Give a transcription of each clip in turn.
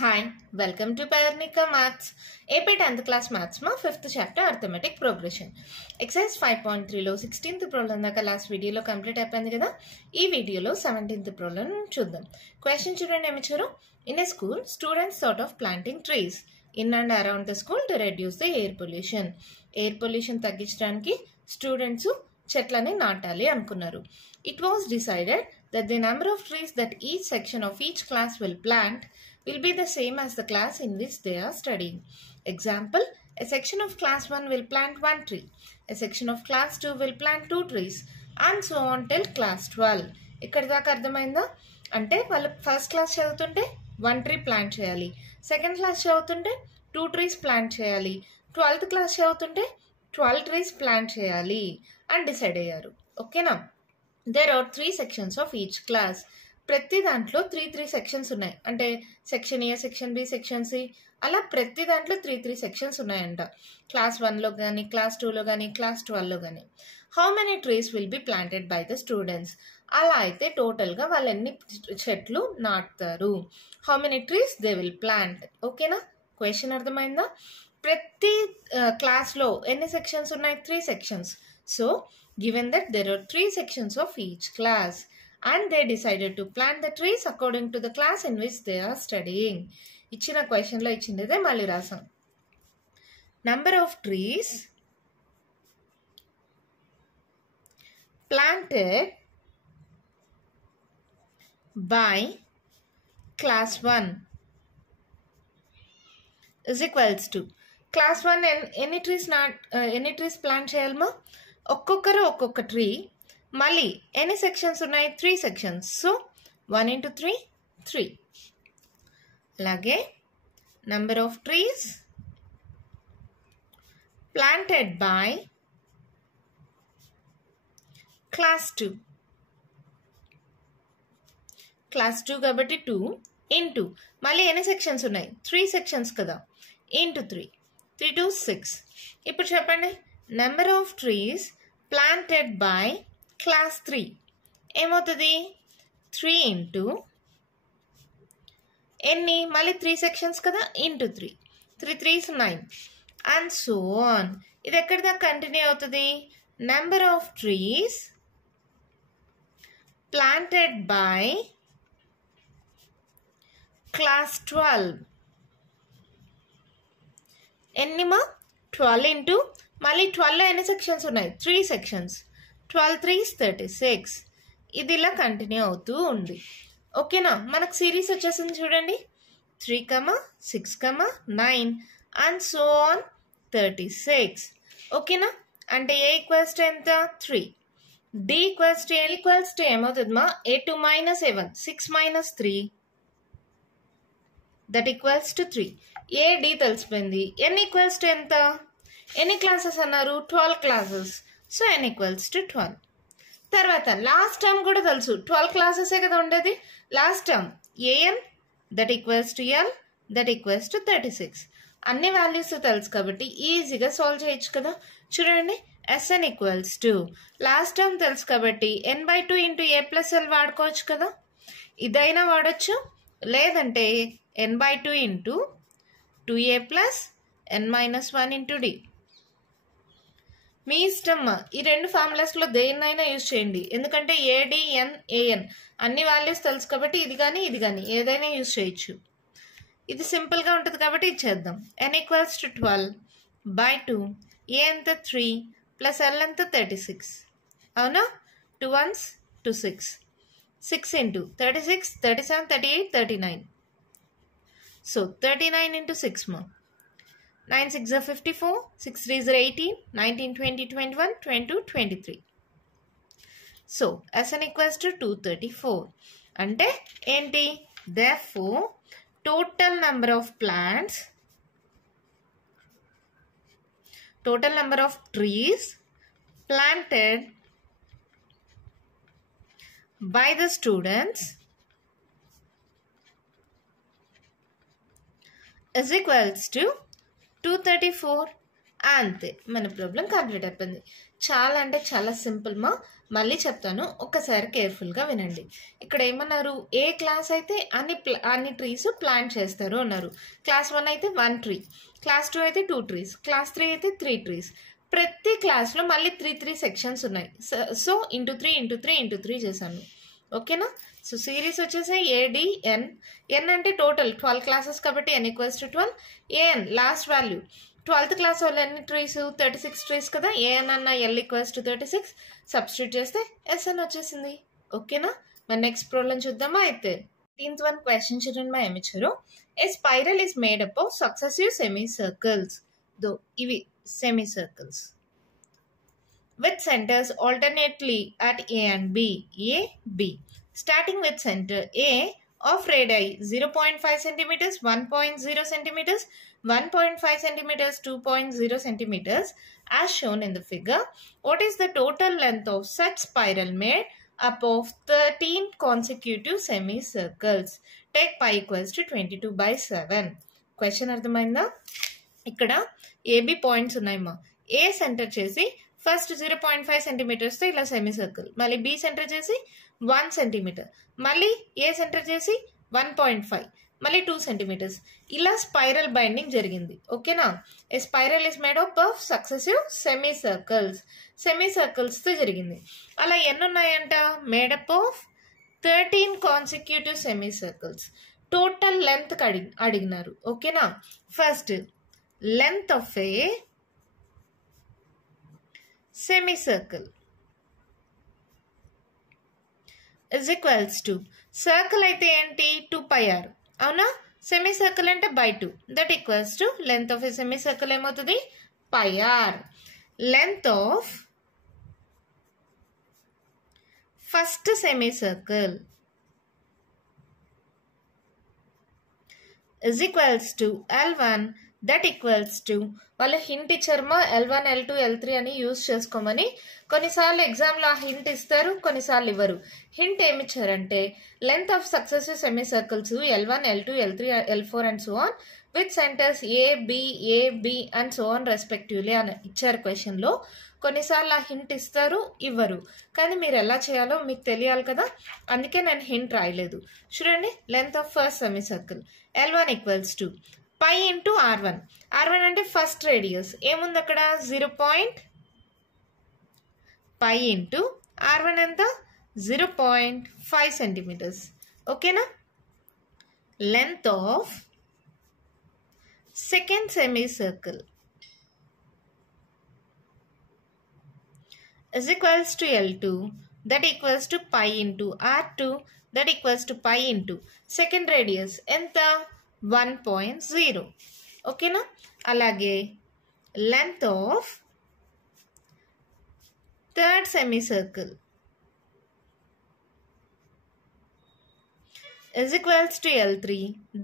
Hi, welcome to Payarnika Maths. AP 10th class Maths ma 5th chapter Arithmetic Progression. Exercise 5.3 లో 16th problem దాకా last వీడియోలో complete అయిపోయింది కదా. ఈ వీడియోలో 17th problem చూద్దాం. క్వశ్చన్ చూడండి ఏమి ఇచ్చారు. In a school, students thought of planting trees in and around the school to reduce the air pollution. Air pollution తగ్గించడానికి స్టూడెంట్స్ చెట్లని నాటాలి అనుకున్నారు. It was decided that the number of trees that each section of each class will plant will be the same as the class in which they are studying. Example, a section of class 1 will plant 1 tree, a section of class 2 will plant 2 trees and so on till class 12. ikkadi daaka ardhamainda ante vallu first class చదువుతుంటే 1 tree plant cheyali, second class చదువుతుంటే 2 trees plant cheyali, 12th class చదువుతుంటే 12 trees plant cheyali and decide ayyaru. Okay na? There are 3 sections of each class. ప్రతి దాంట్లో 3 sections ఉన్నాయి. అంటే section A, section B, section C, అలా ప్రతి దాంట్లో 3 sections ఉన్నాయంట. క్లాస్ 1లో కానీ, క్లాస్ 2లో కానీ, క్లాస్ 12లో కానీ. How many trees will be planted by the students? అలా అయితే టోటల్గా వాళ్ళు ఎన్ని చెట్లు నాటుతారు? How many trees they will plant. ఓకేనా? క్వశ్చన్ అర్థమైందా? ప్రతి క్లాస్లో ఎన్ని సెక్షన్స్ ఉన్నాయి? 3 sections. So given that there are 3 sections of each class and they decided to plant the trees according to the class in which they are studying. ఇచ్చిన question లో ఇచ్చిందే మళ్ళీ రాసాం. Number of trees planted by class 1 is equals to class 1 ఎన్ని trees plant చేయాలమా? ఒక్కొక్కరు ఒక్కొక్క tree. మళ్ళీ ఎన్ని సెక్షన్స్ ఉన్నాయి? 3 సెక్షన్స్. So 1 into 3 3. అలాగే number of trees planted by class 2. Class 2 కాబట్టి 2 ఇంటూ మళ్ళీ ఎన్ని సెక్షన్స్ ఉన్నాయి? 3 సెక్షన్స్ కదా, ఇంటూ 3. 3 to 6. ఇప్పుడు చెప్పండి, number of trees planted by class 3 ఏమవుతుంది? 3 ఇంటూ ఎన్ని? మళ్ళీ 3 సెక్షన్స్ కదా, into 3. 3 3s 9 and so on. ఇది ఎక్కడి దాకా కంటిన్యూ అవుతుంది? Number of trees planted by class 12 ఎన్నిమా? 12 into మళ్ళీ 12లో ఎన్ని సెక్షన్స్ ఉన్నాయి? 3 సెక్షన్స్. 12 3s 36. ఇది ఇలా కంటిన్యూ అవుతూ ఉంది. ఓకేనా? మనకు సిరీస్ వచ్చేసింది చూడండి, 3, 6, 9 అండ్ సో ఆన్ 36. ఓకేనా? అంటే ఏ ఈక్వల్స్ టు ఎంత? 3. డి ఈక్వల్స్ టు ఏమవుతుంది మా? A2 minus A1. 6 minus 3 that equals to 3. A D తెలిసిపోయింది. ఎన్ ఈక్వల్స్ టు ఎంత? ఎన్ని క్లాసెస్ అన్నారు? 12 classes. So n equals to 12. తర్వాత లాస్ట్ టర్మ్ కూడా తెలుసు, 12 క్లాసెసే కదా ఉండేది. Last term an that equals to l that equals to 36. అన్ని వాల్యూస్ తెలుసు కాబట్టి ఈజీగా సాల్వ్ చేయొచ్చు కదా. చూడండి, sn equals to last term తెలుసు కాబట్టి n/2 ఇంటూ a+l వాడుకోవచ్చు కదా. ఇదైనా వాడచ్చు, లేదంటే n/2 into 2a plus n-1 into d. మీ ఇష్టం. ఈ రెండు ఫార్ములాస్లో దేన్నైనా యూజ్ చేయండి, ఎందుకంటే ADN AN అన్ని వాల్యూస్ తెలుసు కాబట్టి ఇది కానీ ఇది కానీ ఏదైనా యూజ్ చేయొచ్చు. ఇది సింపుల్గా ఉంటుంది కాబట్టి ఇది చేద్దాం. n equals to 12/2. ఏ ఎంత? 3 ప్లస్ l ఎంత? 36. అవునా? 2 1s 2 6. 6 ఇంటూ 36 37 38 39. సో 39 ఇంటూ 6 మా. 9 6 are 54, 6 3 are 18, 19 20 21 22 23. So Sn equals to 234. అంటే ఏంటి? Therefore total number of plants, total number of trees planted by the students is equals to 234. అంతే, మన problem complete అయిపోయింది. చాలా అంటే చాలా సింపుల్ మా. మళ్ళీ చెప్తాను, ఒక్కసారి కేర్ఫుల్గా వినండి. ఇక్కడ ఏమన్నారు, ఏ క్లాస్ అయితే అన్ని ట్రీస్ ప్లాంట్ చేస్తారు అన్నారు. క్లాస్ 1 అయితే 1 ట్రీ, క్లాస్ 2 అయితే 2 ట్రీస్, క్లాస్ 3 అయితే 3 ట్రీస్. ప్రతి క్లాస్లో మళ్ళీ 3 సెక్షన్స్ ఉన్నాయి. సో ఇంటూ 3 చేశాను. ఓకేనా? సో సిరీస్ వచ్చేసి ADN. ఎన్ అంటే టోటల్ 12 క్లాసెస్ కాబట్టి n = 12. AN last value 12th class వాళ్ళు ఎన్ని ట్రీస్, 36 ట్రీస్ కదా. AN అన్న L = 36 సబ్స్టిట్యూట్ చేస్తే SN వచ్చేసింది. ఓకేనా? మరి నెక్స్ట్ ప్రాబ్లం చూద్దామా అయితే. 18th one క్వశ్చన్ చూడండి మా. ఏమి ఇచ్చారు, a spiral is made up of successive semi circles. Though ఇవి semi circles with centers alternately at A and B. A, B. Starting with center A of radii 0.5 cm, 1.0 cm, 1.5 cm, 2.0 cm as shown in the figure. What is the total length of such spiral made up of 13 consecutive semicircles? Take pi = 22/7. Question అర్థమైందా? ఇక్కడ AB points ఉన్నాయమ్మా. A centre చేసి first 0.5 సెంటీమీటర్స్తో ఇలా semi circle, మళ్ళీ B centre చేసి 1 centimetre, మళ్ళీ A centre చేసి 1.5, మళ్ళీ 2 సెంటీమీటర్స్, ఇలా స్పైరల్ బైండింగ్ జరిగింది. ఓకేనా? A spiral is made up of successive semi సర్కిల్స్తో జరిగింది. అలా ఎన్ని ఉన్నాయంట, made up of 13 consecutive semi circles. Total length అడిగినారు. ఓకేనా? First length of a semicircle is equals to, circle అయితే ఏంటి 2πr అవునా, semicircle అంటే /2, that equals to length of a semicircle ఏమవుతుంది πr. length of first semicircle is equals to L1, that equals to, వాళ్ళు hint ఇచ్చారమ్మా L1, L2, L3 అని use చేసుకోమని. కొన్నిసార్లు ఎగ్జామ్లో ఆ హింట్ ఇస్తారు, కొన్నిసార్లు ఇవ్వరు. హింట్ ఏమి ఇచ్చారంటే length of successive semi circles L1, L2, L3, L4 and so on with centres A, B and so on respectively అని ఇచ్చారు క్వశ్చన్లో. కొన్నిసార్లు ఆ హింట్ ఇస్తారు, ఇవ్వరు. కానీ మీరు ఎలా చేయాలో మీకు తెలియాలి కదా, అందుకే నేను హింట్ రాయలేదు. చూడండి, length of first semi circle L1 = π into R1. R1 అంటే ఫస్ట్ రేడియస్, ఏముంది అక్కడ 0. π ఇంటూ R1 ఎంత 0.5 సెంటీమీటర్స్. ఓకేనా? Length of second semi circle is equals to L2, that equals to π into R2, that equals to π into second radius ఎంత 1.0. ఓకేనా? అలాగే length of third semi circle is equals to L3,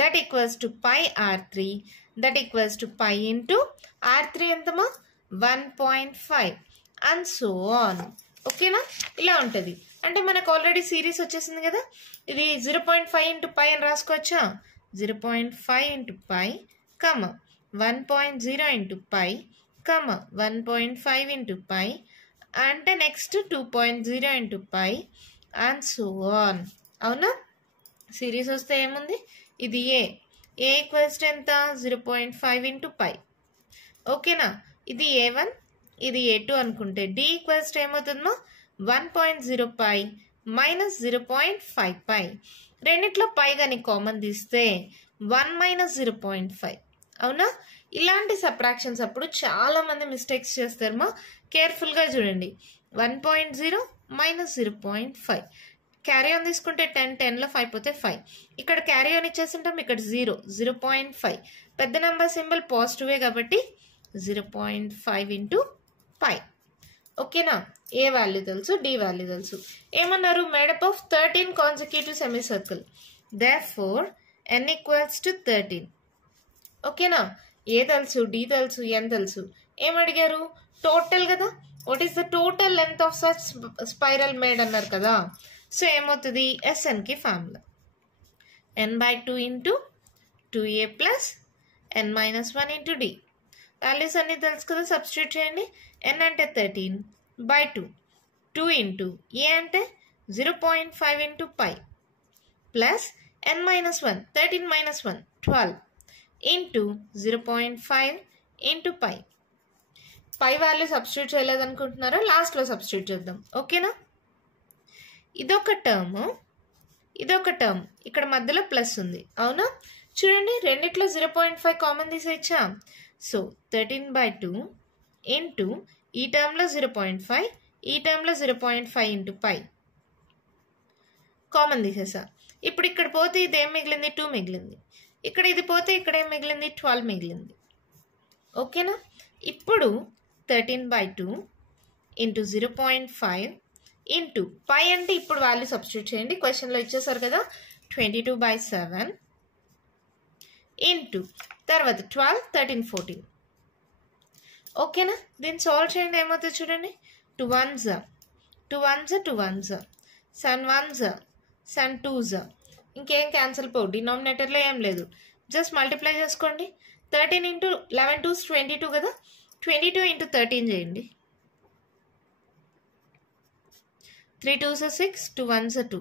that equals to π R3, that equals to π into R3 ఎంతమా 1.5 and so on. ఓకేనా? ఇలా ఉంటుంది. అంటే మనకు already series వచ్చేసింది కదా, ఇది 0.5 into π అని రాసుకోవచ్చా, 0.5 into π, 1.0 into π, 1.5 into π, అంటే next 2.0 into π and so on. అవునా? సిరీస్ వస్తే ఏముంది, ఇది A ఈక్వల్స్ టు ఎంత 0.5 into π. ఓకేనా? ఇది A1, ఇది A2 అనుకుంటే D ఈక్వల్స్ టు ఏమవుతుందో 1.0 π మైనస్ 0.5 π. రెండిట్లో పై కానీ కామన్ తీస్తే 1 - 0.5. అవునా? ఇలాంటి సబ్ట్రాక్షన్స్ అప్పుడు చాలామంది మిస్టేక్స్ చేస్తారు. కేర్ఫుల్గా చూడండి. 1.0 - 0.5 క్యారీ ఆన్ తీసుకుంటే 10, 10లో 5 పోతే 5. ఇక్కడ క్యారీ ఆన్ ఇచ్చేస్తుంటాం, ఇక్కడ 0.5. పెద్ద నెంబర్ సింబల్ పాజిటివే కాబట్టి 0.5 into π. ఓకేనా? ఏ వాల్యూ తెలుసు, డి వాల్యూ తెలుసు. ఏమన్నారు, made up of 13 consecutive semi circle, therefore n equals to 13. ఓకేనా? ఏ తెలుసు, డి తెలుసు, ఎన్ తెలుసు. ఏమడిగారు, టోటల్ కదా. What is the total length of such spiral made అన్నారు కదా. సో ఏమవుతుంది, ఎస్ఎన్కి formula n/2 into 2a plus n - 1 into d. Values అన్ని తెలుసు కదా, సబ్స్టిట్యూట్ చేయండి. n అంటే 13/2, 2 ఇంటూ a అంటే 0.5 into pi plus n minus 1, 13 minus 1 12 into 0.5 into pi. Pi value substitute చేయలేదనుకుంటున్నారా, లాస్ట్లో సబ్స్టిట్యూట్ చేద్దాం. ఓకేనా? ఇదొక టర్మ్, ఇక్కడ మధ్యలో ప్లస్ ఉంది. అవునా? చూడండి, రెండిట్లో 0.5 కామన్ తీసేయచ్చా? సో 13/2 ఇంటూ ఈ టర్మ్లో 0.5, ఈ టర్మ్లో 0.5 ఇంటూ పై కామన్ తీసేసా. ఇప్పుడు ఇక్కడ పోతే ఇది ఏం మిగిలింది? 2 మిగిలింది. ఇక్కడ ఇది పోతే ఇక్కడ ఏం మిగిలింది? 12 మిగిలింది. ఓకేనా? ఇప్పుడు 13/2 ఇంటూ 0.5 ఇంటూ పై అంటే ఇప్పుడు వాల్యూ సబ్స్టిట్యూట్ చేయండి, క్వశ్చన్లో ఇచ్చేసారు కదా, 22/7 ఇంటూ తర్వాత 12, 13, 14. ఓకేనా? దీన్ని సాల్వ్ చేయండి, ఏమవుతుంది చూడండి. 2 1s, 2 1s, 2 1s, 7 1s, 7 2s. ఇంకేం క్యాన్సిల్ పోవు, డినామినేటర్లో ఏం లేదు, జస్ట్ మల్టిప్లై చేసుకోండి. 13 ఇంటూ 11 2s 22 కదా, 22 ఇంటూ 13 చేయండి. 3 2s 6, 2 1s 2,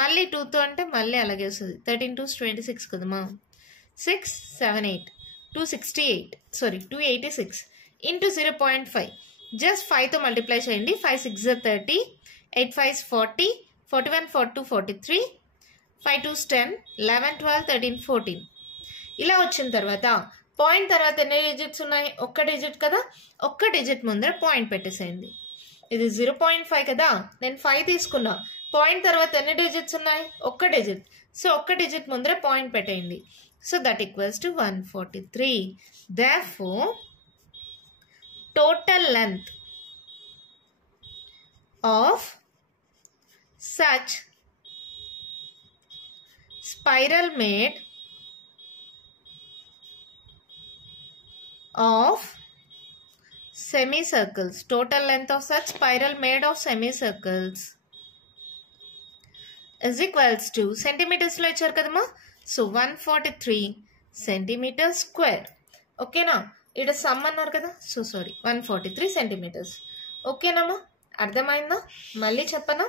మళ్ళీ 2తో అంటే మళ్ళీ అలాగే వస్తుంది. 13 2s 26 కదమ్మా, 6 7 8, 286 ఇంటూ 0.5, జస్ట్ 5తో మల్టిప్లై చేయండి. 5 6 30, 8 5 40, 41 42 43, 5 2s 10, 11 12 13 14. ఇలా వచ్చిన తర్వాత పాయింట్ తర్వాత ఎన్ని డిజిట్స్ ఉన్నాయి? ఒక్క డిజిట్ కదా, ఒక్క డిజిట్ ముందర పాయింట్ పెట్టేసేయండి. ఇది 0.5 కదా, నేను 5 తీసుకున్నా. పాయింట్ తర్వాత ఎన్ని డిజిట్స్ ఉన్నాయి? ఒక్క డిజిట్. సో ఒక్క డిజిట్ ముందర పాయింట్ పెట్టేయండి. So that equals to 143. Therefore, total length of such spiral made of semicircles, total length of such spiral made of semicircles is equals to, centimeters లో ఇచ్చారు కదమ్మా, సో 143 centimeters square. ఓకేనా? ఇక్కడ some అన్నారు కదా, so sorry 143 centimeters. ఓకేనమ్మా, అర్థమైందా? మళ్ళీ చెప్పనా,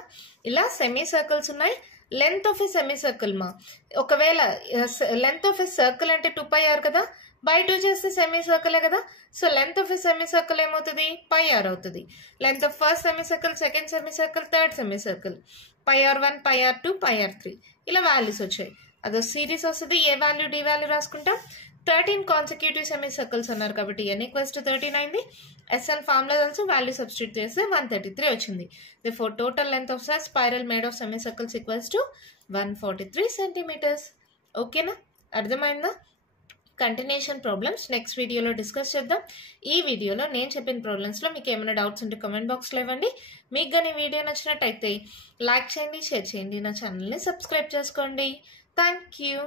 ఇలా సెమీ సర్కిల్స్ ఉన్నాయి. Length of a semi circle మా, ఒకవేళ లెంత్ ఆఫ్ ఎ సర్కిల్ అంటే 2πr కదా, బై 2 చేస్తే సెమీ సర్కిలే కదా. So length of a semi circle ఏమవుతుంది? πr అవుతుంది. Length of first semi circle, second semi circle, third semi circle, πr1 πr2 πr3 ఇలా values వచ్చాయి. అదో సిరీస్ వస్తుంది. ఏ వాల్యూ డి వాల్యూ రాసుకుంటాం. 13 కాన్సిక్యూటివ్ సెమీ సర్కిల్స్ అన్నారు కాబట్టి n = 13 అయింది. SN ఫార్ములా తెలుసు, వాల్యూ సబ్స్టిట్యూట్ చేస్తే 133 వచ్చింది. Therefore, total length of such spiral made of semicircles equals to 143 centimeters. ఓకేనా? అర్థమైందా? కంటిన్యూషన్ ప్రాబ్లమ్స్ నెక్స్ట్ వీడియోలో డిస్కస్ చేద్దాం. ఈ వీడియోలో నేను చెప్పిన ప్రాబ్లమ్స్లో మీకు ఏమైనా డౌట్స్ ఉంటే కామెంట్ బాక్స్లో ఇవ్వండి. మీకు కానీ వీడియో నచ్చినట్టయితే లైక్ చేయండి, షేర్ చేయండి, నా ఛానల్ని సబ్స్క్రైబ్ చేసుకోండి. Thank you.